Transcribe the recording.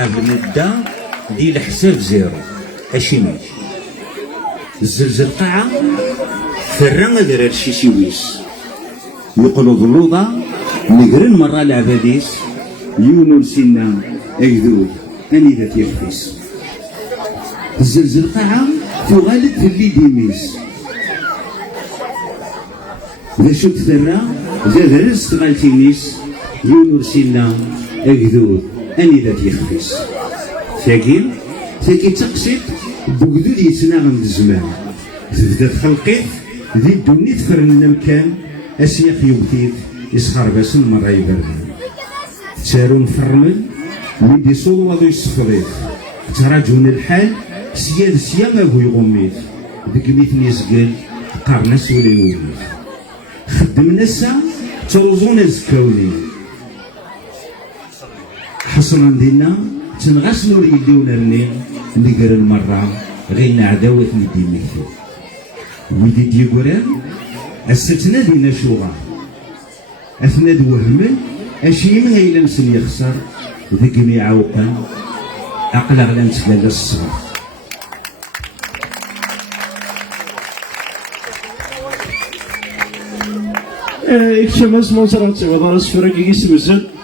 نبدا دي الحساب زيرو اشي ماشي الزلزل قاعة فرنا ذرار شيشيويس يقلو ظلوضة نقرن مرة العباديس يونو سينا ايذود اني ذات يخفيس الزلزل قاعة تغالد في اللي ديميس ذا شو تثرى زاد رزق غالتينيس يونو سينا ايذود اني ذات يخفيس ثاكي تقصد بوجدود يتناغم بالزمان تبدا تخلقيت ذي الدنيا تفرن المكان اسياق يوبتيت يسخر باسن مرة يبردن تسارون فرمل ويدي صول وضو يصفريت تراجعون الحال سياد سيا ابو يغميت ذيك ميتني يسقل قارناس ولا يوليت خدم نسا تروزون زكاوني حصلا دينا تنغاس نور يديونا النين نقر المرة غينا عداوة نديميكتو ويدي ديقران الستنا دينا شوغا اثنا دوهمن اشي من هاي لمسن يخسر ذيك ميعاوقا اقل غلان تبالا الصغر اكتشاف اسمه صراحة وضع اسفرق يسوزن